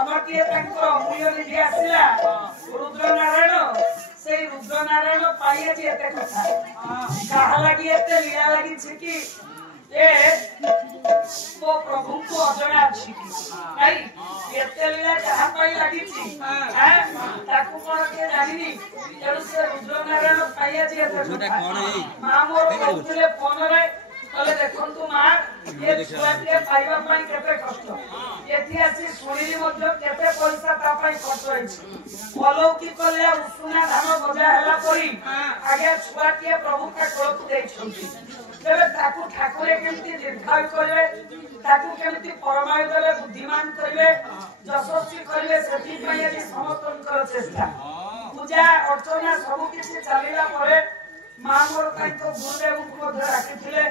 समटिए तांको अमूल्य निधि आसिला रुद्र नारायण से रुद्र नारायण पाइए जे एते कथा कहा लगी एते लीला लगी छिकी ए तो प्रभु को अजଣା छिकी नहीं एते लीला कहा पाई लगी छी हैं ताकू कोन के जानिनी तेरु से रुद्र नारायण पाइए जे एते कथा मां मोर कहले फोन रे कले देखंतु मां ये छुआटे पाइबा पई केते कष्ट एथि आसी सुनिली मध्य केते पैसा ता पई खर्च होइछि अलौकी कले उषुना धान बजा हला परी आगे छुआटे प्रभु का कोलक देइ छथि तेरे ताकू ठाकुरे केमति दीर्घायु करबे ताकू केमति परमायु देले बुद्धिमान करबे यशस्वी करबे सेति पई आसी समस्तनकर चेष्टा पूजा अर्चना सब किछि चालिला परे मां मोर ताको गुरुदेव को मध्य राखिथिले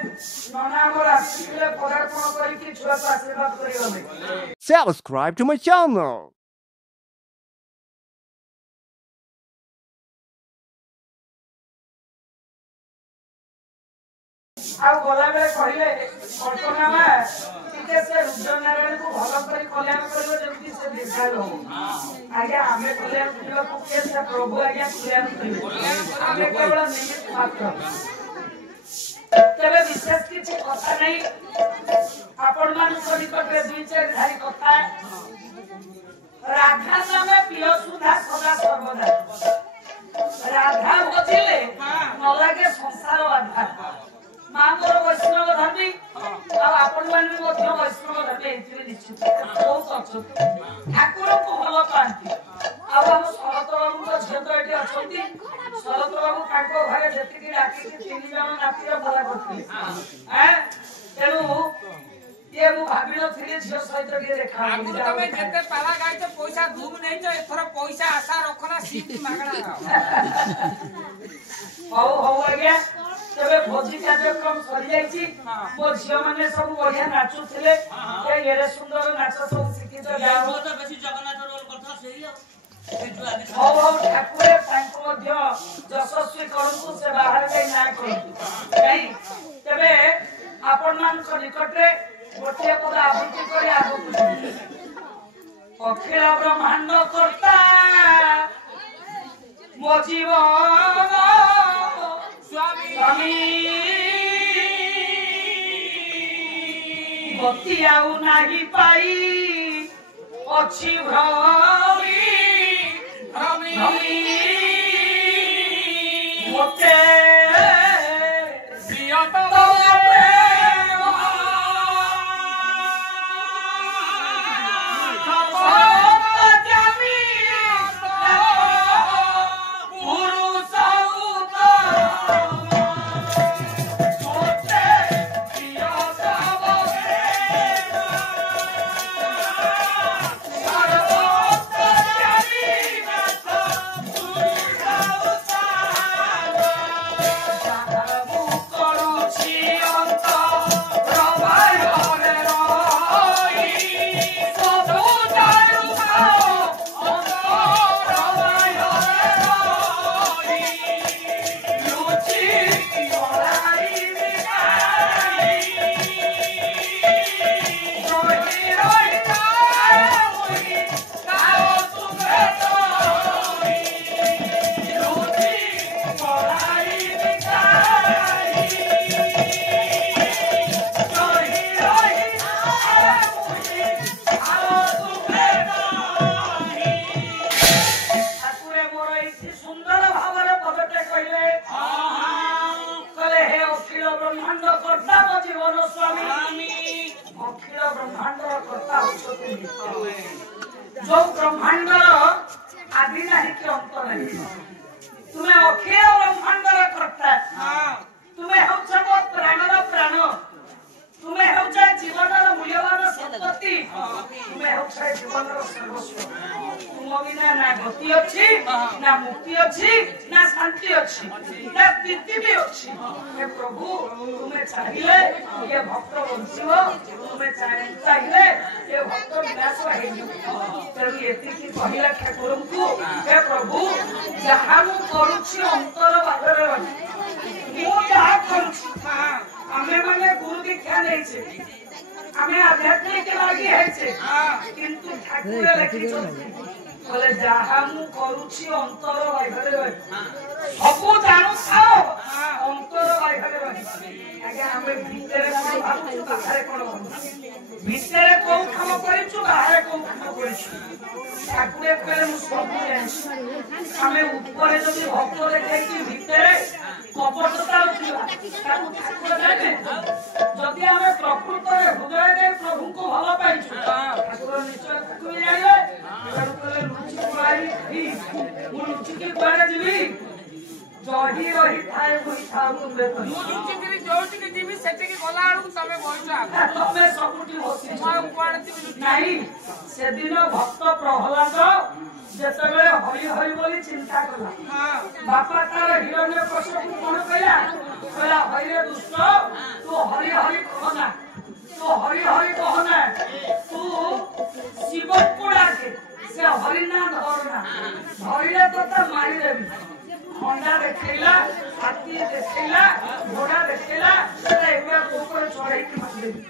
नना मोर आसीथिले पदार्पण करिकि छुआ को आशीर्वाद करिगले। Subscribe to my channel. आ गोला बेले कहिले कल्पना मा टिके से रुद्र नारायण को भलो करी कल्याण करबो जेमति से देखालो आगे हमें कल्याण करबो को के से प्रभु आगे कल्याण करबो हमें केवल निमित्त मात्र तबे विशेष किछि कथा नहीं आपण मान को निकट रे दुई चार धारी कथा राधा नामे पियो सुधा सदा सर्वदा राधा बजिले न लागे संसार आधार मां मोर वैष्णव धर्मी आ आपण माने मध्य वैष्णव धर्मी एथिरे निश्चित बहुत अच्छो ठाकुर को भलो पांती आ हम शरत बाबू को झेतो एठी अछंती शरत बाबू ताको घरे जेति कि राखी कि तीन जण नातीर भला करथि हैं तेनु ये मु भाबी न थिले झियो सहित के देखा आगु तमे जेते पाला गाई तो पैसा धूम नै तो एथरा पैसा आशा रखना सीट मागणा हो आज्ञा तबे भोजी कार्यक्रम सरी जाईची मो झियो माने सब बढ़िया नाचु थिले ए एरे सुंदर नाच सब सिखि तो गाओ तो बेसी जगन्नाथ रोल करथला सेही हो ठाकुरे तांको मध्य यशस्वी करंतु से बाहर जाई ना करंतु नहीं तबे आपण मान को निकट रे गोटे पद आवृत्ति करे आगो अखिल ब्रह्मांड कर्ता मो जीवन स्वामी गति आउ नाही पाई अछि भ्रमी भ्रमी मोते जो ब्रह्मांड आदि नहीं कि अंत नहीं तुम्हें अखिल ब्रह्मांड कर्ता तुम्हें होछ मो प्राणर प्राण तुम्हें होछ जीवन मूल्यवान संपत्ति तुम्हें होछ जीवन सर्वस्व तुम बिना ना गति अछि ना मुक्ति अछि ना शांति अछि ना प्रीति भी अछि हे प्रभु तुम्हें चाहिए ये भक्त बंचिबो तुम्हें चाहिए ये भक्त विनाश हेइयो तेणु एति की कहिला ठाकुर को हे प्रभु जहाँ मु करूछि अंतर बागरे रही मु जहाँ करूछि हमें माने गुरु दीक्षा नहीं छे আমি আধ্যাত্মিক লাগি হয়েছে কিন্তু ঠাকুরে লেখিছন্তি বলে যাহা মু করুছি অন্তর বাইরে রহি সবু জানু থাও অন্তর বাইরে রহি আগে আমি ভিতরে কোন ভাবুଛୁ বাহারে কোন ভাবুଛୁ ভিতরে কোন কাম করিଛୁ বাহারে কোন কাম করিଛୁ ঠাকুরে কইলে মু সবু জানিছি আমি উপরে যদি ভক্ত দেখাইছি ভিতরে কপটতা উঠিবা তাକୁ ঠাকুর জানে যদি আমি প্রকৃতরে হৃদয়ে প্রভুଙ୍କୁ ଭଲ পাইଛୁ ঠাকুর নিশ্চয় ঠাকুর জানিবে ঠাকুর লুচি কুଆଇ ମୁଁ ଲୁଚିକି କୁଆଡେ ଯିବି ଜହି ରହି ଥାଏ ମୁଇ ଥାଉ ତୁମେ ମୁଁ ଲୁଚିକିରି ଯୋଉଠିକି ଯିବି ସେଠିକି ଗଲା ବେଳକୁ ତମେ ବଇଛ ତମେ ସବୁଠି ବସିଛ କୁଆଡେ ଯିବି ନାଇଁ ସେଦିନ ଭକ୍ତ ପ୍ରହ୍ଲାଦ ଯେତେବେଳେ ହରି ହରି ବୋଲି ଚିନ୍ତା କଲା ବାପା ତାର ହିରଣ୍ୟ କଶ୍ୟପକୁ କଣ କହିଲା କହିଲା ହଇରେ ଦୁଷ୍ଟ ତୁ ହରି ହରି କହନା ତୁ ହରି ହରି କହନା ତୁ ଶିବକୁ ଡାକେ ସେ ହରି ନା ଧରନା ଧରିଲେ ତତେ ମାରିଦେବି ଖଣ୍ଡା ଦେଖେଇଲା ହାତୀ ଦେଖେଇଲା ଘୋଡା ଦେଖେଇଲା ସେଟା ଏଗୁଡା ଉପରେ ଚଢେଇକି ମାରିଦେବି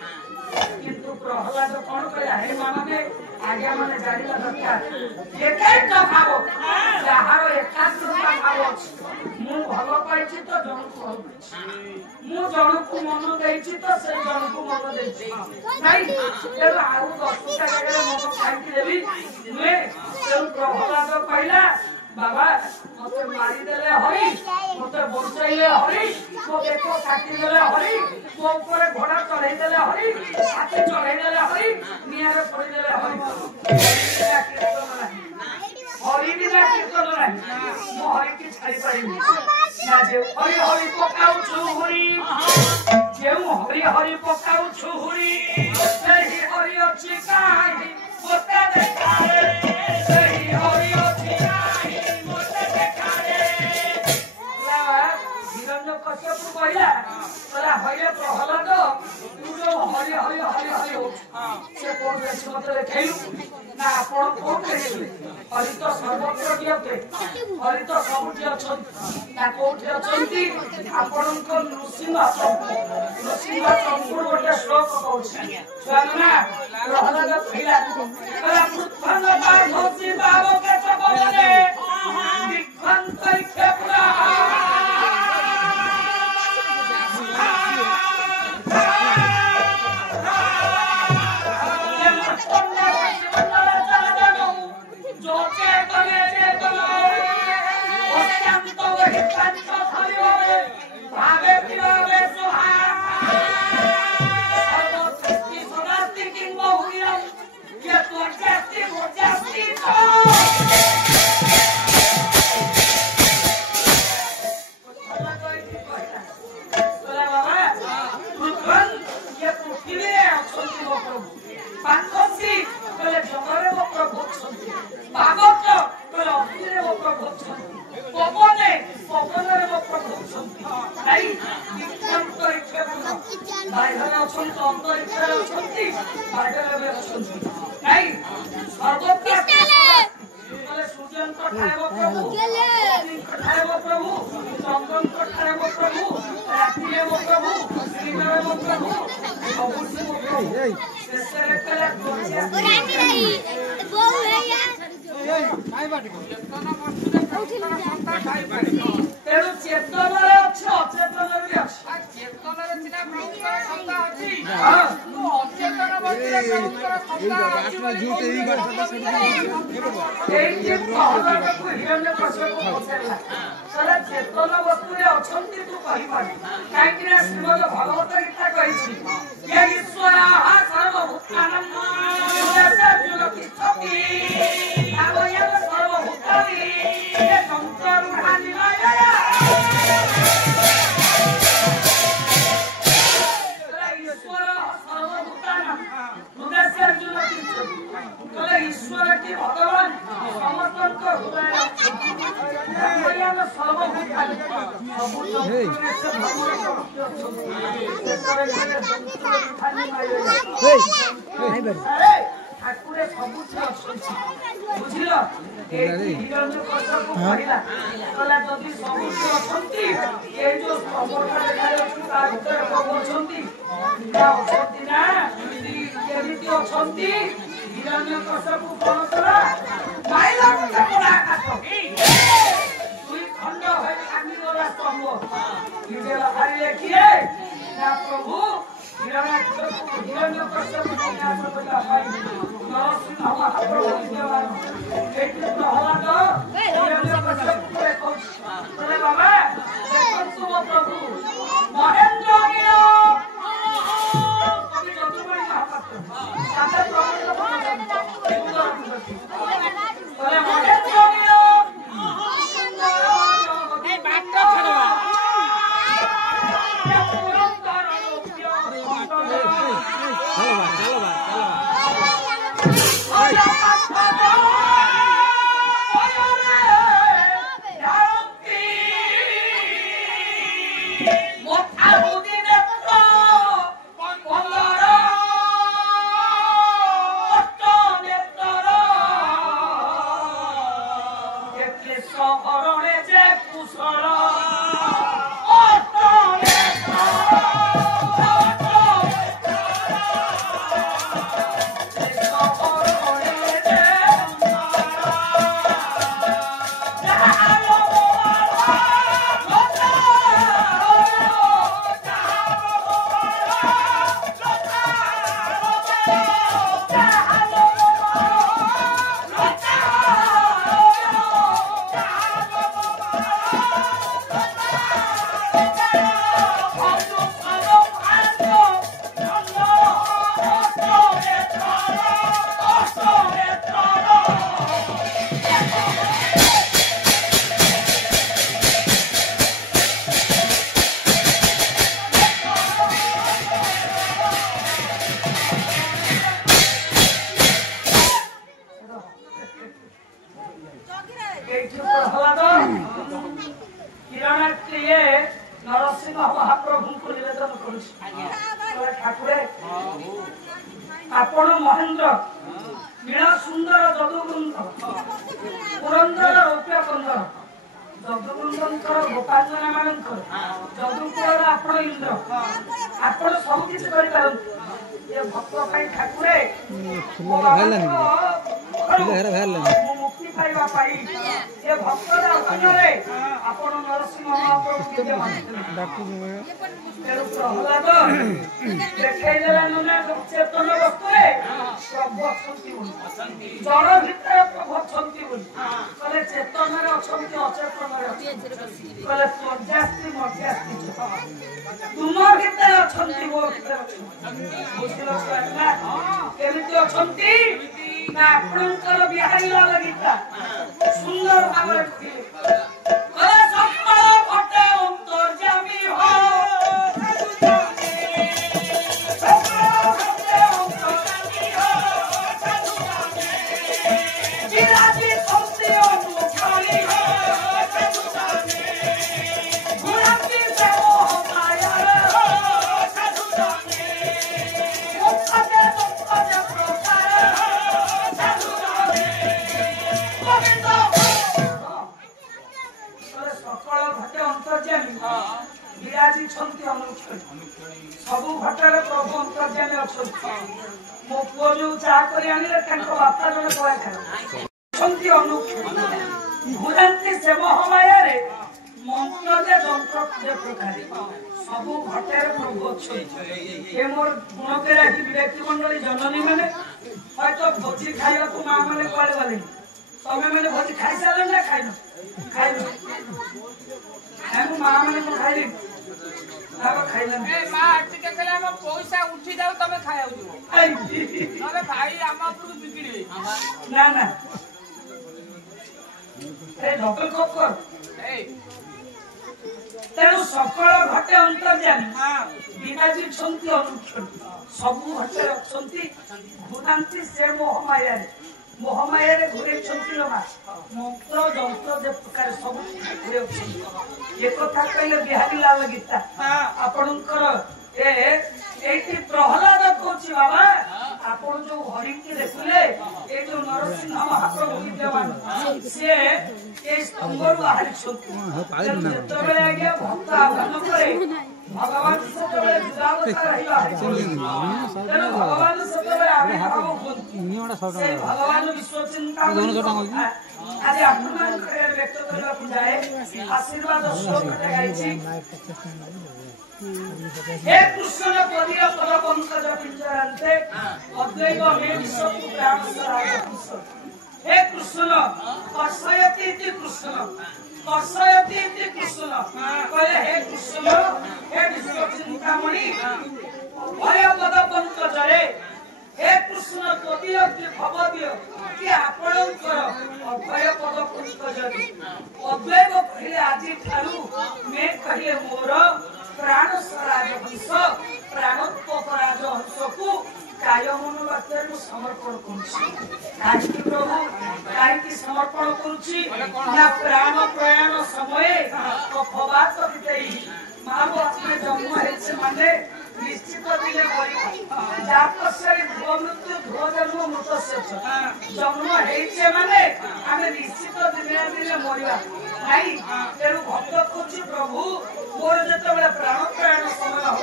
କିନ୍ତୁ ପ୍ରହ୍ଲାଦ କଣ କହିଲା ହେ ମାନେ ଆଜ୍ଞା ମାନେ ଜାଣିବା ଦରକାର ଏକାନ୍ତ ଭାବ ଯାହାର ଏକାଗ୍ରତା ଭାବ ଅଛି ମୁଁ ଭଲ ପାଇଛି ତ ଜଣକୁ ଭଲ ପାଇଛି ମୁଁ ଜଣକୁ ମନ ଦେଇଛି ତ ସେ ଜଣକୁ ମନ ଦେଇଛି ନାଇଁ ତେଣୁ ଆଉ 10ଟା ଜାଗାରେ ମନ ଖାଇକି ଦେବି ନୁହେଁ ତେଣୁ ପ୍ରହ୍ଲାଦ କହିଲା ବାବା ମତେ ମାରିଦେଲେ ହରି ମତେ ବଞ୍ଚାଇଲେ ହରି ମୋ ବେକ କାଟିଦେଲେ ହରି ମୋ ଉପରେ ଘୋଡା ଚଢେଇଦେଲେ ହରି ହାତୀ ଚଢେଇଦେଲେ ହରି ନିଆଁରେ ପଡିଦେଲେ ହରି ହରି ବିନା କୀର୍ତ୍ତନ ନାହିଁ ମୁଁ ହରିକି ଛାଡି ପାରିବି ନା ଯେଉଁ ହରି ହରି ପକାଉଛୁ ହୁରି ଯେଉଁ ହରି ହରି ପକାଉଛୁ ହୁରି ସେହି ହରି ଅଛି କାହିଁ ମୋତେ ଦେଖାରେ ସେହି ହରି ଅଛି କାହିଁ ମୋତେ ଦେଖାରେ ହିରଣ୍ୟ କଶ୍ୟପ କହିଲା କହିଲା ହଇରେ ପ୍ରହ୍ଲାଦ ତୁ ଯୋଉ ହରି ହରି ହରି ହରି ହଉଛୁ ସେ କୋଉଠି ଅଛି ମତେ ଦେଖେଇଲୁ ନା ଆପଣ କୋଉଠି ଦେଖିଲେ ହରି ତ ସର୍ବତ୍ର ଦିଅନ୍ତେ ହରି ତ ସବୁଠି ଅଛନ୍ତି ନା କୋଉଠି ଅଛନ୍ତି ଆପଣଙ୍କ ନୃସିଂହ ନୃସିଂହ ଚମ୍ପୁର ଗୋଟେ ଶ୍ଲୋକ କହୁଛି ଶୁଣିଲୁ ନା ପ୍ରହ୍ଲାଦ କହିଲା କହିଲା ପୃଥଙ୍ଗ ପାର୍ଥସି ବାବକେ ଚକବନେ ବିକ୍ଷନ୍ତ ଇକ୍ଷେପୁରା ତେଣୁ ଚେତନରେ ଅଛି ଅଚେତନରେ ବି ଅଛି ଚେତନରେ ସିନା ପ୍ରଭୁଙ୍କର ସତ୍ତା ଅଛି ଅଚେତନ ବସ୍ତୁରେ ପ୍ରଭୁଙ୍କର ସତ୍ତା ଅଛି ବୋଲି ହିରଣ୍ୟ କଶ୍ୟପ ପଚାରିଲା କହିଲା ଚେତନ ବସ୍ତୁରେ ଅଛନ୍ତି ତୁ କହିପାରୁ କାହିଁକି ନା ଶ୍ରୀମଦ ଭଗବତ ଗୀତା କହିଛି ୟେ ଈଶ୍ୱରଃ ସର୍ବଭୂତାନାଂ ତିଷ୍ଠତି ଆଉ ୟେ ସର୍ବଭୂତାନି ୟେ ଯନ୍ତ୍ରରୁଢ଼ାନି ମାୟା ईश्वर की भगवान समस्त हृदय ठाकुर सबुठ बुझिल हिरण्य कश्यप कहला कहला जदि सबुठ अछंती ए जो स्तंभटा देखा जाउछ ता भितर प्रभु अछंती ना ଏମିତି ଅଛନ୍ତି ହିରଣ୍ୟକଶ୍ୟପ କଣ କଲା ମାଇଲା ଗୋଟେ ପଡା ଆକାଶ ଦୁଇ ଖଣ୍ଡ ହୋଇ ଭାଙ୍ଗିଗଲା ସ୍ତମ୍ଭ ନିଜେ ହାରିଲେ କିଏ ନା ପ୍ରଭୁ ହିରଣ୍ୟକଶ୍ୟପ ବିନାଶ କରିବା ପାଇଁ ନରସିଂହ ମହାପ୍ରଭୁ ବିଦ୍ୟମାନ ଏଇଠି ପ୍ରହ୍ଲାଦ ହିରଣ୍ୟକଶ୍ୟପକୁ ଦେଖଉଛି କହିଲେ ବାବା ଦେଖନ୍ତୁ ମୋ ପ୍ରଭୁ ମହେନ୍ଦ୍ର ନୀଳ କବି ଯଦୁମଣି ମହାପାତ୍ର ତାଙ୍କ ପ୍ରବନ୍ଧ କହିଲେ ମହେନ୍ଦ୍ର ନୀଳ ନରସିଂହ ମହାପ୍ରଭୁଙ୍କୁ ନିବେଦନ କରୁଛି ଠାକୁରେ ଆପଣ ମହେନ୍ଦ୍ର ନୀଳ ସୁନ୍ଦର ଯଦୁବୃନ୍ଦ ପୁରନ୍ଦର ରୌପ୍ୟ କନ୍ଦର ଯଦୁବୃନ୍ଦଙ୍କର ଗୋପାଙ୍ଗନା ମାନଙ୍କର ଯଦୁକୁଳର ଆପଣ ଇନ୍ଦ୍ର ଆପଣ ସବୁ କିଛି କରିପାରନ୍ତି ଏ ଭକ୍ତ ପାଇଁ ଠାକୁରେ ମୁକ୍ତି ପାଇବା ପାଇଁ ଏ ଭକ୍ତର ଅଧୀନରେ ଆପଣ ନରସିଂହ ମହାପ୍ରଭୁ ପ୍ରହ୍ଲାଦ ଦେଖେଇ ଦେଲାନୁ ନା ଚେତନ ବସ୍ତୁରେ ପ୍ରଭୁ ଅଛନ୍ତି ବୋଲି ଜଳ ଭିତରେ ପ୍ରଭୁ ଅଛନ୍ତି ବୋଲି କହିଲେ ଚେତନରେ ଅଛନ୍ତି ଅଚେତନରେ କହିଲେ ସ୍ୱର୍ଗାସ୍ତି ମର୍ଯାସ୍ତି ତୁମ ଭିତରେ ଅଛନ୍ତି ମୋ ଭିତରେ ଅଛନ୍ତି କେମିତି ଅଛନ୍ତି ନା ଆପଣଙ୍କର ବିହାରୀ ଲାଲ ଗୀତା ସୁନ୍ଦର ଭାବରେ ସବୁ ଘଟରେ ପ୍ରଭୁ ଅନ୍ତର୍ଯାମୀ ଅଛନ୍ତି ମୋ ପୁଅ ଯୋଉ ଚାହା କରି ଆଣିଲେ ତାଙ୍କ ବାପା ଜଣେ କଳାକାର ଅଛନ୍ତି ଘୁରାନ୍ତି ସେ ମହାମାୟାରେ ମନ୍ତ୍ର ଯେ ଯନ୍ତ୍ର ପ୍ରକାରେ ସବୁ ଘଟରେ ପ୍ରଭୁ ଅଛନ୍ତି ଏ ମୋର ଗୁଣକେରାଠି ବିରାଟି ମଣ୍ଡଳୀ ଜନନୀ ମାନେ ହୟତ ଭୋଜି ଖାଇବାକୁ ମା ମାନେ କୁଆଡେ ଗଲେଣି ତମେ ମାନେ ଭୋଜି ଖାଇସାରିଲ ନା ଖାଇନ ଖାଇନ ମା ମାନେ କଣ ଖାଇଲେଣି ପଇସା ଉଠି ଯାଉ ତମେ ଖାଇବାକୁ ନହେଲେ ଭାଇ ଆମ ଉପରକୁ ବିଗିଡିବେ ନା ନା ତେଣୁ ସକଳ ଘଟେ ଅନ୍ତର୍ଯାମୀ ବିରାଜିଛନ୍ତି ଅନୁକ୍ଷଣୀ ସବୁ ଘଟରେ ଅଛନ୍ତି ଘୁରାନ୍ତି ସେ ମୋହମାୟାରେ ମୋହମାୟାରେ ଘୁରେଇଛନ୍ତି ମା ମନ୍ତ୍ର ଯନ୍ତ୍ର ଯେ ପ୍ରକାର ସବୁ ଘୁରେ ଅଛନ୍ତି ଏକଥା କହିଲେ ବିହାରୀ ଲାଲ ଗୀତା ଆପଣଙ୍କର ଏଇଠି ପ୍ରହ୍ଲାଦ କହୁଛି ବାବା ଆପଣ ଯୋଉ ହରିକି ଦେଖୁଥିଲେ ଏ ଯୋଉ ନରସିଂହ ମହାପ୍ରଭୁ ବିଦ୍ୟମାନ ସିଏ ଏ ସ୍ତମ୍ଭରୁ ବାହାରିଛନ୍ତି। ଯେତେବେଳେ ଆଜ୍ଞା ଭକ୍ତ ଆହ୍ୱାନ କରେ ଭଗବାନ ସେତେବେଳେ ଯୁଗାବତାର ହେଇ ବାହାରିଛନ୍ତି। ତେଣୁ ଭଗବାନ ସେତେବେଳେ ଆବିର୍ଭାବ ହୁଅନ୍ତି। ସେ ଭଗବାନ ବିଶ୍ୱଚିନ୍ତା ଆଜି ଆପଣମାନଙ୍କ ବ୍ୟକ୍ତ କରିବାକୁ ଯାଏ ଆଶୀର୍ବାଦ ଶ୍ଲୋକଟେ ଗାଇଛି। हे कृष्ण पदीय पद पंकज पिंजरान्ते अद्वैव मे विश्वतु प्राणसराज। हे कृष्ण कर्षयति इति कृष्ण कर्षयति इति कृष्ण कहले हे कृष्ण हे विश्वचिन्तामणि अभय पद पंकज रे हे कृष्ण पदीय भवदीय कि आपणकर अभय पद पंकज रे अद्वैव कहले आजि ठारू मे कहले मोर प्राण स्वराज हंस प्राणोत्पराज हंस को काय मन वाक्य समर्पण करुँची प्रभु कहीं समर्पण करुँची ना प्राण प्रयाण समय कफवात माँ बापे जन्म होने निश्चित दिने जातस्य ध्रुव मृत्यु ध्रुव जन्म मृत जन्म होने माने आम निश्चित दिने दिने मरिया नहीं। तेणु भक्त करुँची प्रभु मोर जिते प्राण प्रयाण समय हम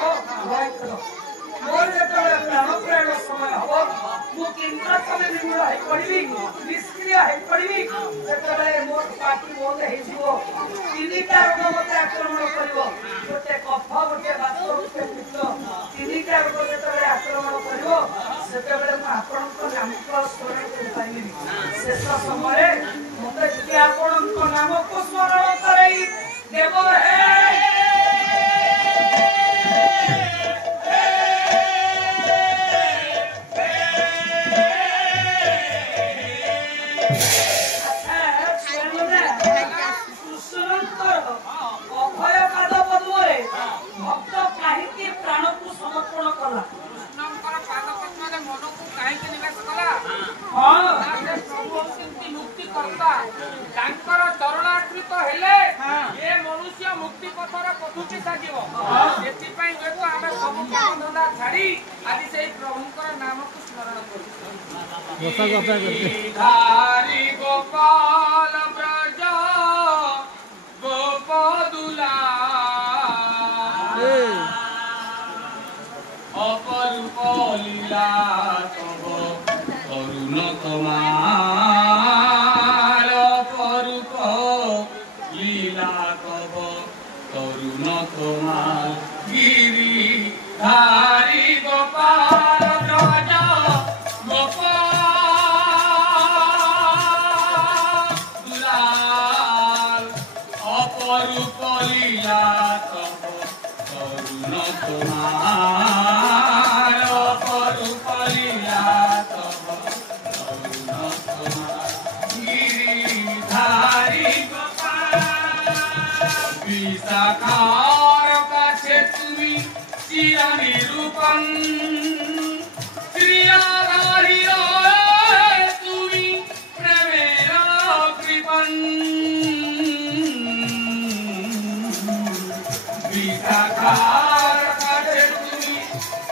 मोर जिते प्राण प्रयाण समय हम मुझे निमूल हो पड़ी निष्क्रिय हो पड़ी से मोर पार्टी बंद होता रोग मत आक्रमण कर गोटे कफ गोटे बात गोटे पित्त तीनटा रोग जो आक्रमण कर आपण नाम स्मरण कर शेष समय मत जी आपण नाम को स्मरण कर देव अभय पाद पद्मे भक्त कहीं प्राण को समर्पण कला चरणाकृत हेले ये मनुष्य मुक्ति पथर पथुची साजिब एथिपाई जेतु आमे सब धंदा छाड़ी आज से प्रभुंकर नाम को स्मरण करू। हरि गोपाल ब्रज गोपदुला अपरूप लीला तब करुण कुमार अपरूप लीला तब करुण कुमार गिरी हरि गोपाल ब्रज गोपदुला अपरूप लीला तब करुण कुमार अपरूप लीला तब करुण कुमार गिरिधारी गोपाल विशाखार काछे तुमी चिर निरूपण श्रियाधारी तुमी प्रेमेर कृपण विशाखार काछे तुमी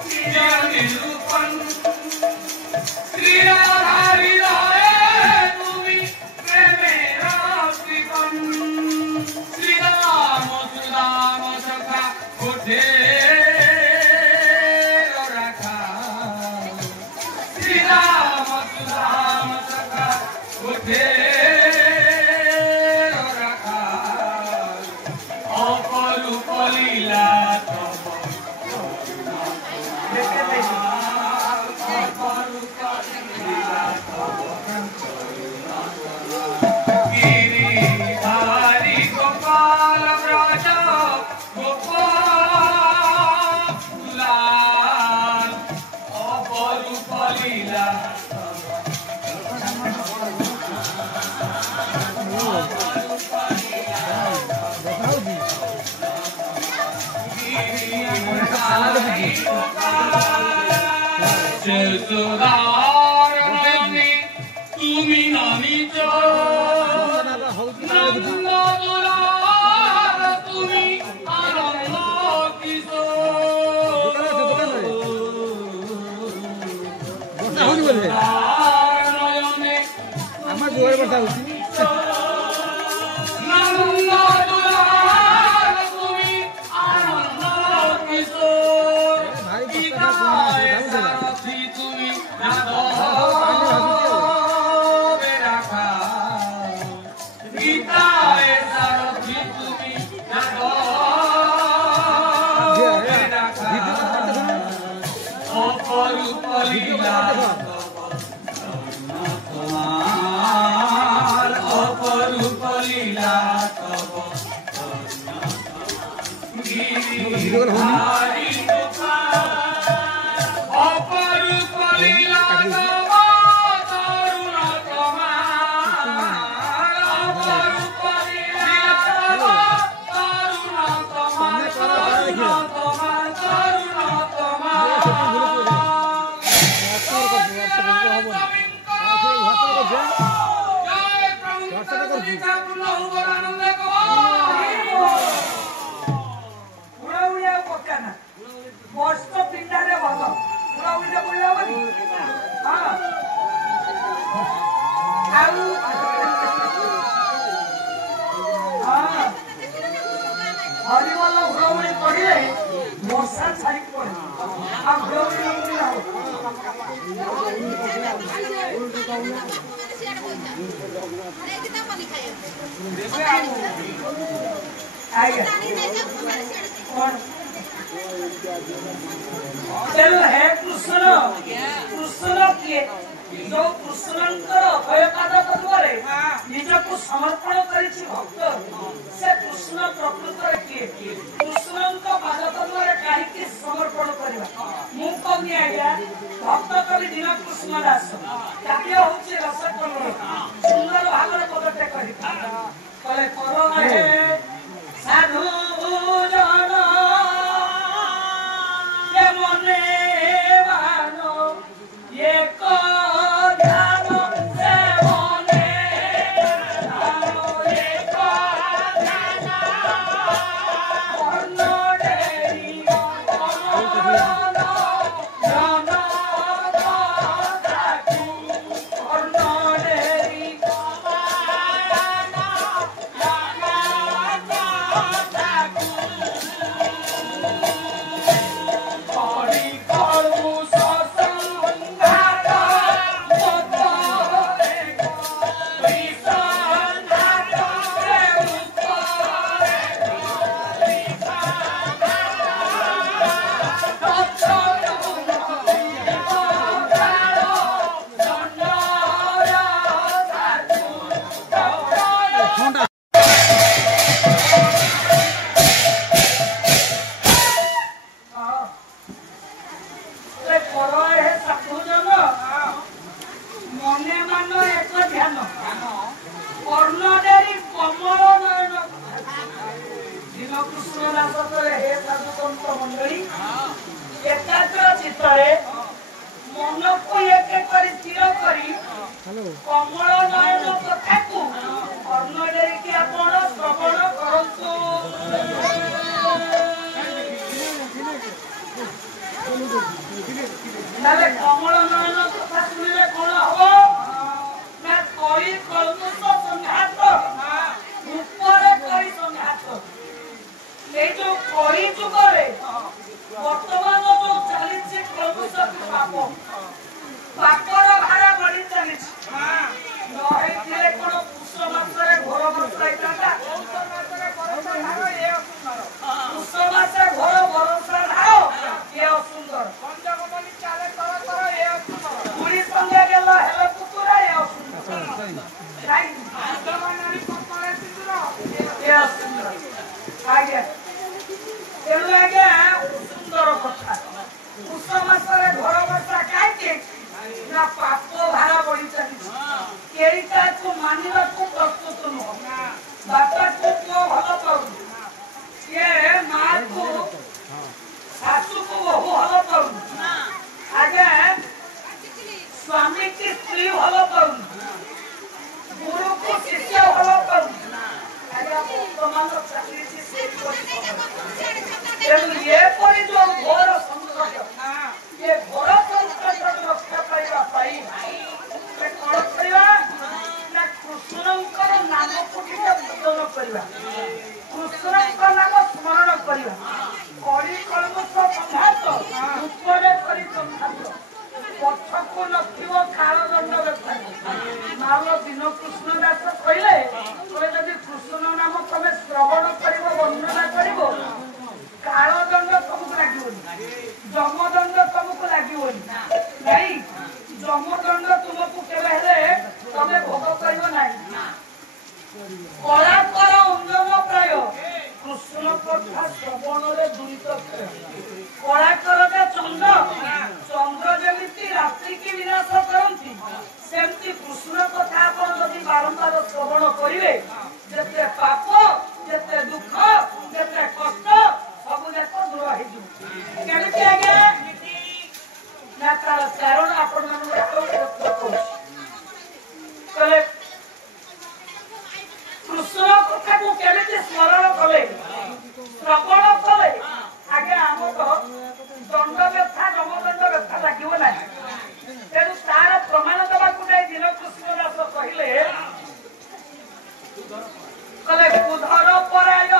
चिर निरूपण श्रियाधारी तुमी प्रेमेर कृपण श्रीराम सुदाम सखा उठे रखा श्रीराम सुदाम सखा उठे रखा अपरूप लीला तब गिरिधारी गोपाल ब्रज गोपदुला अपरूप लीला सुधार नयनी तुमी ननिज नंदुलार तुमी आनंद किशोर କୀର୍ତ୍ତନ କରିବା କୃଷ୍ଣଙ୍କ ନାମ ସ୍ମରଣ କରିବା କଳି କଳ୍ମଷ ସଂଘାତ ଉପରେ କରି ସଂଘାତ ପଛକୁ ନଥିବ କାଳଦଣ୍ଡ ବେପାରୀ ମାଲ ଦିନ କୃଷ୍ଣ ଦାସ କହିଲେ ଯଦି କୃଷ୍ଣ ନାମ ତମେ ଶ୍ରବଣ କରିବ ବର୍ଣ୍ଣନା କରିବ କାଳଦଣ୍ଡ ତମକୁ ଲାଗିବନି ଯମଦଣ୍ଡ ତମକୁ ଲାଗିବନି ନାଇଁ ଯମଦଣ୍ଡ ତୁମକୁ କେବେ ହେଲେ ତମେ ଭୋଗ କରିବ ନାହିଁ କଳାକର ଅଞ୍ଜନ ପ୍ରାୟ କୃଷ୍ଣ କଥା ଶ୍ରବଣରେ ଦୁରିତ କଳାକରଟା ଚନ୍ଦ୍ର ଚନ୍ଦ୍ର ଯେମିତି ରାତ୍ରିକି ବିନାଶ କରନ୍ତି ସେମିତି କୃଷ୍ଣ କଥା ଆପଣ ଯଦି ବାରମ୍ବାର ଶ୍ରବଣ କରିବେ ଯେତେ ପାପ ଯେତେ ଦୁଃଖ ଯେତେ କଷ୍ଟ ସବୁ ଯାକ ଦୂର ହେଇଯିବ କେମିତି ଆଜ୍ଞା ନା ତାର କାରଣ ଆପଣମାନଙ୍କୁ କହିଲେ କୃଷ୍ଣ କଥାକୁ କେମିତି ସ୍ମରଣ କଲେ ଶ୍ରବଣ କଲେ ଆଜ୍ଞା ଆମର ଦଣ୍ଡ ବ୍ୟଥା ଯମଦଣ୍ଡ ବ୍ୟଥା ଲାଗିବ ନାହିଁ ତେଣୁ ତାର ପ୍ରମାଣ ଦେବାକୁ ଯାଇ ଦିନ କୃଷ୍ଣ ଦାସ କହିଲେ କୁଧର ପରାୟ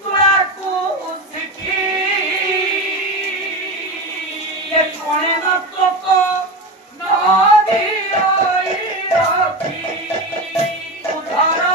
ତୁଳାକୁ ଶିଖି କଣେ ମାତ୍ରକ ନଦୀ ରଖି କୁଧର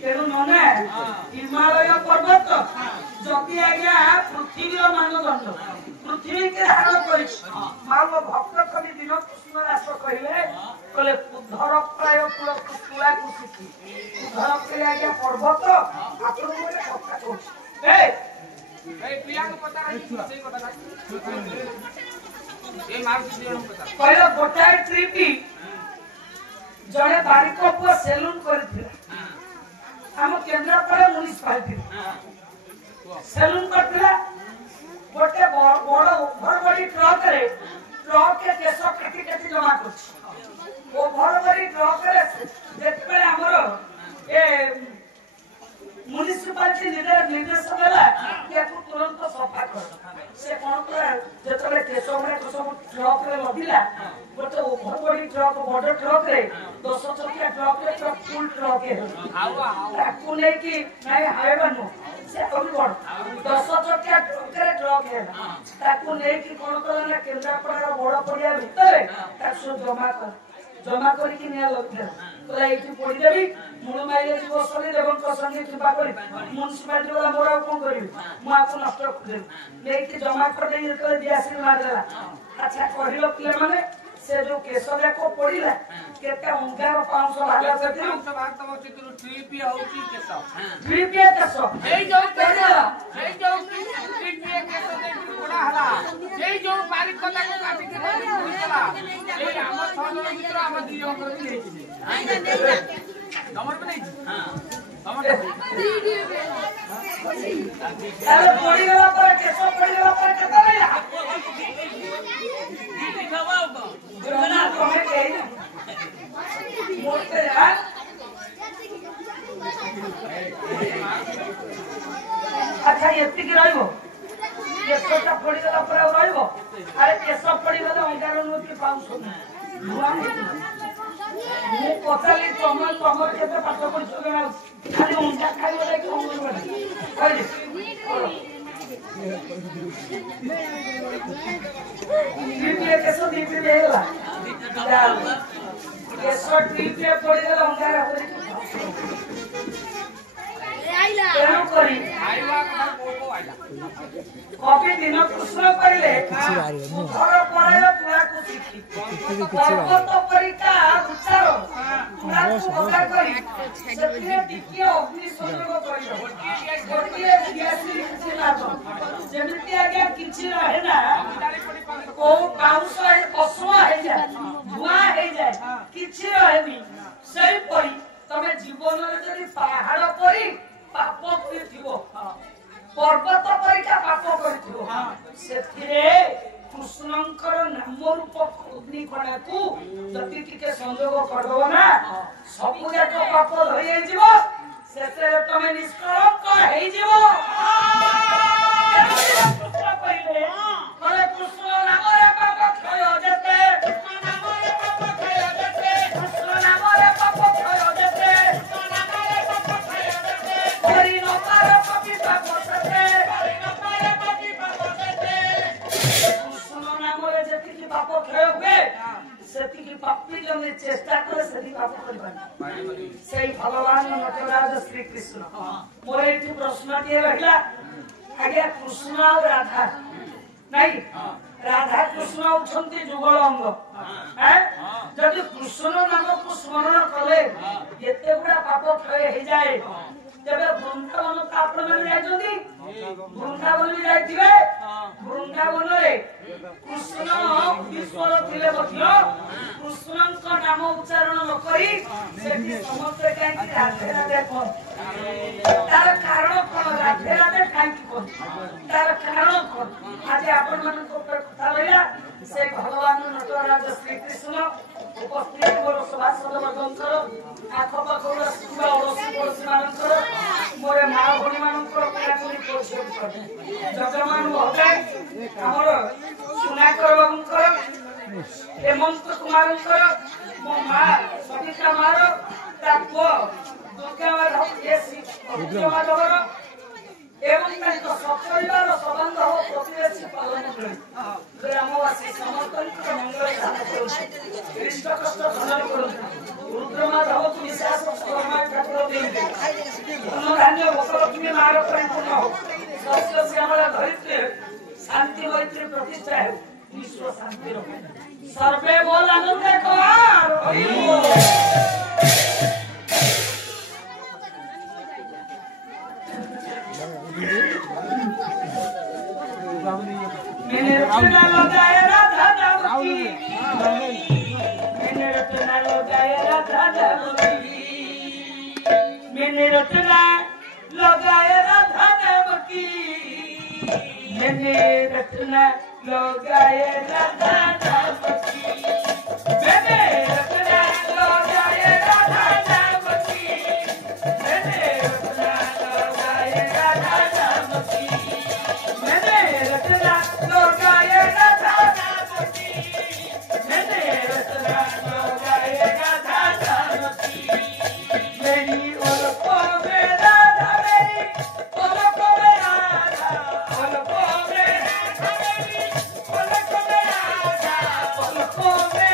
तेणु नने हिमालय पर्वत जदि आज्ञा पृथ्वीर मानदंड पृथ्वी के हाल कर मान भक्त कवि दिन कृष्ण दास कहले कहले उद्धर प्राय तुला कुशिखी उद्धर के आज्ञा पर्वत आपन मोरे कथा कहू ए पिया को पता नहीं सही पता ए मार किसी को पता कहले गोटाए ट्रिपी जड़े बारिक पुआ सेलून करथिला हम केंद्रापड़ा म्युनिसिपालिटी सेलून करथिला गोटे बड़ ओभर बड़ी ट्रक के केस काटी काटी जमा करछि ओभर बड़ी ट्रक रे जेतबे हमर ए म्युनिसिपालिटी निर्देश देला कि तुरंत सफा कर से कोन करे जेतबे केस हमरे सब ट्रक रे लदिला गोटे ओभर बड़ी ट्रक बड़ ट्रक रे 10 चकिया ट्रक रे ट्रक फुल ट्रक है ताकू नै कि नै हाइबानो से अभी बड़ 10 चकिया ट्रक रे ट्रक है ताकू नै कि कोन करे केंद्रापड़ा बड़ पड़िया भीतर ताकू जमा करी कि निया लगते तो एठी पड़ी देबी मुड़ माइले जीव सली देवन को संगे कृपा करी म्युनिसिपालिटी वाला मोरा कोन करी मु आपको नष्ट कर दे नै कि जमा कर दे कर दियासी मार देला अच्छा कहिलो पिले माने से जो केसरे को पड़िला केते 11,500 भागा से बात तो चित्र ट्रिप होची केस ट्रिप केस ए जो पड़िला ए जो ट्रिप केस दे कोडा हला ए जो बारिक कथा को काटी के पड़िला ए हम छन मित्र हम दियो कर देछि नंबर पे नहीं हां नंबर अरे पड़िला पर केस पड़िला पर केते नहीं दुर्गना कहे के मोटे यार अच्छा एत्ती की रहइबो केसटा पड़ी गला पर रहइबो अरे केस पड़ी गला 11 के 500 दुआ मु पचाली तमर केते पाठ पढिছো केना खाली उंटा खाइबो दे कोन कहले ट्रिपे केसो दीपे देला केसो ट्रिपे पड़ी गला अंगारा आइला तेनु करी आइवा का कोको आइला कॉपी दिन कृष्ण करिले घर पराय तुला कुशिखी पर्वत परिका उच्चारो तुला होगा करी सत्य दिक्य अग्नि संयोग करियो गोटिए ग्यासी किछि ना तो जेमिति आगे किछि रहे ना को पाउस है कसुआ है जाय धुआ है जाय किछि रहेनी सही परी तमे जीवन रे जदी पहाड़ परी पाप करिथिबो पर्वत परिका पाप करिथिबो सेथिरे कृष्णंकर नाम रूप अग्नि कणा को जति टिके संयोग करबो ना सब जाक पाप धरि जिवो सेते तमे निष्कलंक हेइ जिवो पहिले करे कृष्ण नाम रे पाप क्षय जेते कृष्ण नाम रे पाप क्षय जेते कृष्ण नाम रे पाप क्षय जेते कृष्ण नाम रे पाप क्षय जेते हरि न पार पापी पाप सते हरि न पार पापी पाप सते कृष्ण नाम रे जति की पाप क्षय हुए सेति की पापी जने चेष्टा करे सेति पाप करबानी सेई भगवान नटराज श्री कृष्ण मोरे एठी प्रश्न के रहला आगे कृष्ण और राधा नहीं राधा कृष्ण उठंती जुगल अंग हैं जदि कृष्ण नाम को स्मरण कले एते गुडा पाप क्षय हे जाए तबे वृंदावन का आपण मन जाय जदी वृंदावन भी जायतिबे वृंदावन रे कृष्ण ईश्वर थिले बथियो कृष्णन का नाम उच्चारण न करी सेठी समस्त काई कि राधे राधे को तार कारण कोन राधे राधे काई कि को तार कारण कोन आज आपण मन को कथा लैला से भगवान नटराज श्री कृष्ण उपस्थित मोर सभासद वर्गंकर आखो पाखोर सुबा ओरसी पड़ोसी मानकर मोरे मां भणी मानकर पिलाकुली परिचय कर जगमान होताय हमर सुनाकर बाबूकर हेमंत कुमारकर मो मां सविता मार ताको दुर्गा माधव एसी दुर्गा माधवर एवं ताको सपरिवार संबंध हो प्रतिवेशी पालन करी ग्रामवासी समस्त मंगल साधन करू इष्ट कष्ट खंडन करू रुद्र माधव विश्वास कर्मा ठाकुर देवी धान्य भोकलक्ष्मी मार परिपूर्ण हो शस्य श्यामला धरित्रे शांति मैत्री प्रतिष्ठा है विश्व शांति रहे सर्वे बोल आनंद कुमार मैंने रचना लगाया राधा नाम की मैंने रचना लगाया राधा नाम की मैंने रचना लगाया राधा नाम की मैंने रचना लगाया राधा नाम की मैंने रचना लगाया राधा नाम की मैंने रचना लगाया राधा नाम की मैंने रचना लगाया राधा नाम की मैंने रचना लगाया राधा नाम की मेरी ओलको में राधा मेरी ओलको में राधा ओलको में राधा मेरी ओलको में राधा ओलको में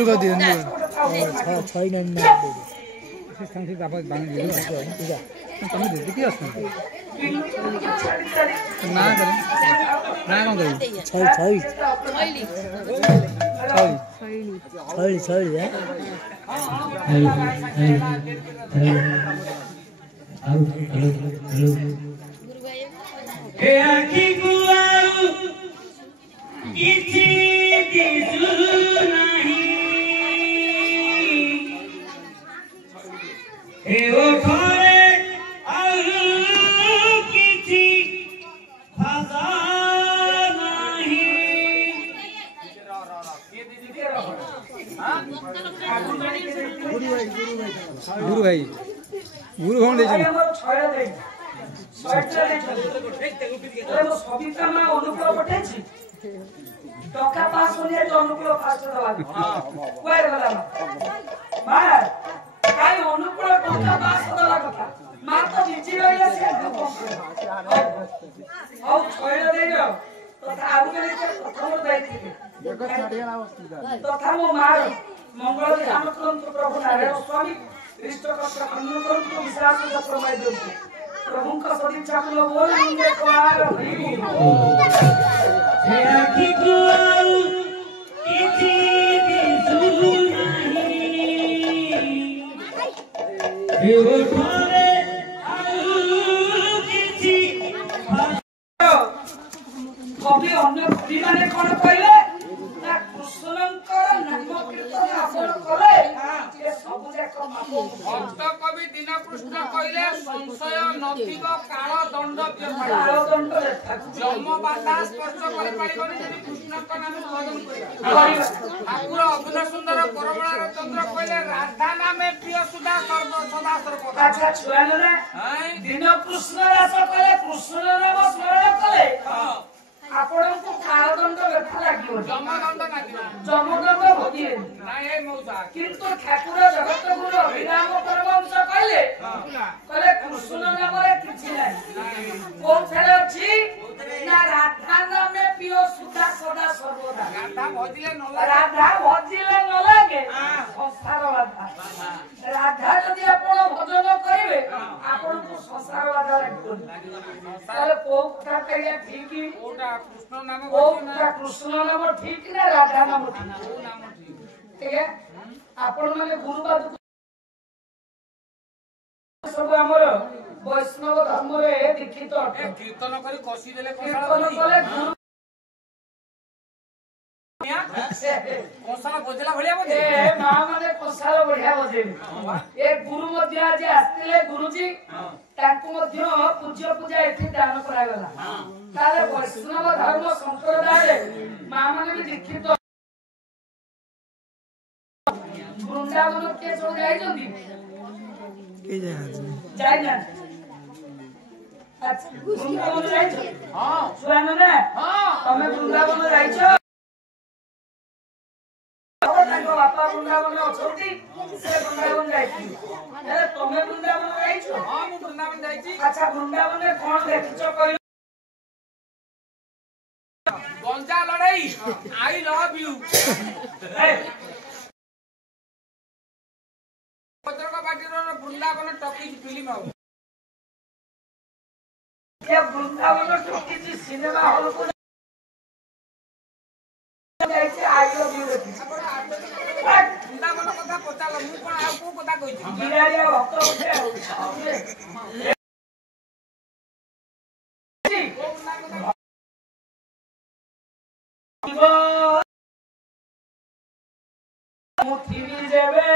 लुगा दियो नि छैन सांसी दापा बांग दियो तमे दे के आछन ना करे ना कौन करे छैली हे आखी गुआऊ किछि दिसु नाही हे ओ घरे आउ किछि भाषा नाही गुरु भाई कौन दे छन सबिता मा अनुकूल पठाइछि टका पास होने तो अनुकूल फास्ट दवा कोइ गला मा काई अनुकूल टका पास दवा कथा मा तो बिजी रहिला से औ छोइला देयो तथा आउ केले प्रथम दायित्व तथा मो मार मंगल रामचंद्र प्रभु नारायण स्वामी कृष्णकर्ता हनुमंत विश्वास प्रमाय देउ प्रभु का सदिच्छा को बोल मुंगे कुआर हरि हे आखी गुआऊ किछि दिसु नाही हे ओ घरे आउ किछि कवि अन्य कवि माने कोन कहले ना कृष्णंकर नाम कीर्तन आपण कले ए सब जाक भक्त कवि दीन कृष्ण कहले संशय नथिब काल दंड व्यथा दंड जम बाधा स्पर्श करे पाइबनी यदि कृष्ण का नाम भजन करिया ठाकुर अद्भुत सुंदर परमणार चंद्र कहले राधा नामे प्रिय सुधा सर्व सदा सर्वदा अच्छा छुआनो ना दीन कृष्ण दास कले कृष्ण नाम स्मरण कले आपनको कालदंड व्यथा लागियो जमदंड नागिबा जमदंड भोगिए ना ए मौसा किंतु ठाकुर जगत गुरु अभिराम परमहंस कहले कहले कृष्ण नाम रे किछि नाही कोथरे अछि ना राधा नामे पियो सुधा सदा सर्वदा राधा भजिले न राधा भजिले न लागे संसार बाधा राधा यदि आपण भजन करिवे आपनको संसार बाधा लागियो ताले को कथा करिया ठीक ओटा कृष्ण नाम ओ कृष्ण नाम ठीक ना राधा नाम ठीक ठीक है आपण माने गुरुबाद सब हमर वैष्णव धर्म रे दीक्षित कीर्तन करी कसी देले कीर्तन कले गुरु कोसाला बजला भलिया बजे ए मा माने कोसाल बढ़िया बजे ए गुरु मध्य आज आस्तिले गुरुजी तांको मध्य पूज्य पूजा एथि दान करा गला ताले वैष्णव धर्म संप्रदाय मा माने भी दीक्षित वृंदावन के सो जाई जंदी के जाई ना अच्छा वृंदावन जाई छ हां सुनो ना हां तमे वृंदावन जाई छ ताको बापा वृंदावन अछंती से वृंदावन जाई छी अरे तमे वृंदावन जाई छ हां मु वृंदावन जाई छी अच्छा वृंदावन में कोन देखिछ कहलो गंजा लड़ाई आई लव यू पत्रक पार्टीर वृंदावन टॉकीज फिल्म हो ये वृंदावन टॉकीज सिनेमा हॉल को जाइছে आई लव यू देखि वृंदावन कथा पचाल मु कोन आ को कथा कहिछि बिराडिया भक्त उठे मुठी जेबे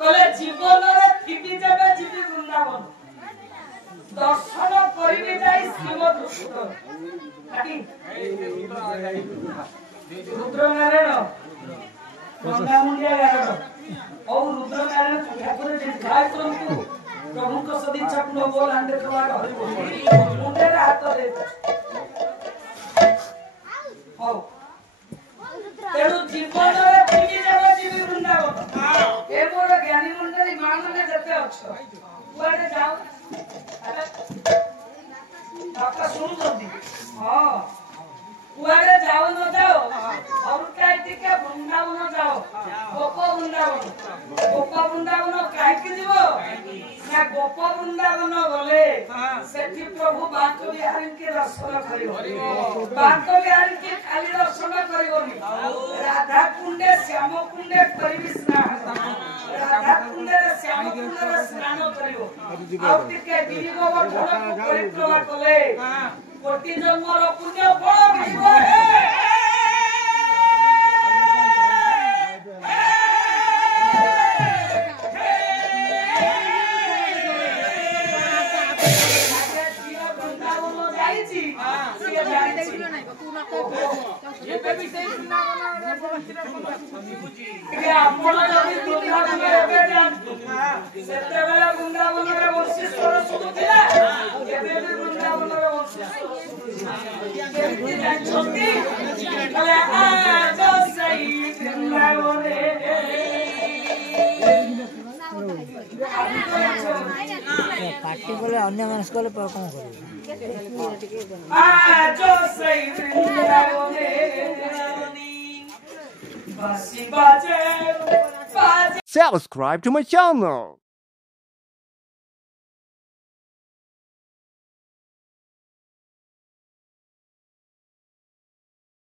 কলে জীবনরে থিবি যাবে জীবি বৃন্দাবন দর্শন করিবে যাই শ্রীমধুসূদ নাকি রুদ্রনারায়ণ ଗଙ୍ଗାମୁଣ୍ଡିଆ ଗାରଡ଼ ଆଉ ରୁଦ୍ରନାରାୟଣ ଠାକୁର ଜୟ କରନ୍ତୁ ପ୍ରଭୁଙ୍କ ସଦିଚ୍ଛା ପୂର୍ଣ୍ଣ ବୋଲ ହାଣ୍ଡେ ଖବା ଘରେ ମୁଣ୍ଡରେ ହାତ ଦେଇଥାଏ ହଉ ତେଣୁ ଜୀବନରେ ଫିରି ଯାବ ଯିବି ବୃନ୍ଦାବନ ଏ ମୋର ଜ୍ଞାନୀ ମଣ୍ଡଳୀ ମା ମାନେ ଯେତେ ଅଛ କୁଆଡେ ଯାଉ ବାପା ଶୁଣୁଛନ୍ତି ହଁ କୁଆଡେ ଯାଉ ନ ଯାଅ ଅରୁକାଇ ଟିକେ ବୃନ୍ଦାବନ ଯାଅ ଗୋପ ବୃନ୍ଦାବନ କାହିଁକି ଯିବ ନା ଗୋପ ବୃନ୍ଦାବନ ଗଲେ ସେଠି ପ୍ରଭୁ ବାଙ୍କ ବିହାରୀଙ୍କୁ ଦର୍ଶନ କରିବ ବାଙ୍କ ବିହାରୀଙ୍କୁ ଖାଲି ଦର୍ଶନ କରିବନି ରାଧା କୁଣ୍ଡେ ଶ୍ୟାମ କୁଣ୍ଡେ କରିବି ସ୍ନାନ ରାଧା କୁଣ୍ଡରେ ଶ୍ୟାମ କୁଣ୍ଡରେ ସ୍ନାନ କରିବ ଆଉ ଟିକେ ଗିରି ଗୋବର୍ଦ୍ଧନକୁ ପରିକ୍ରମା କଲେ କୋଟି ଜନ୍ମର ପୁଣ୍ୟ ଫଳ ମିଳିବ ସେତେବେଳେ ବୃନ୍ଦାବନରେ ବଂଶୀଶ୍ୱର ଶୁଣୁଥିଲା ଏବେ ବି ବୃନ୍ଦାବନରେ କେମିତି ଜାଣିଛନ୍ତି ପାର୍ଟି ବୋଲେ ଅନ୍ୟ ମନସ୍କ କଲେ କଣ କରିବେ? Subscribe to my channel.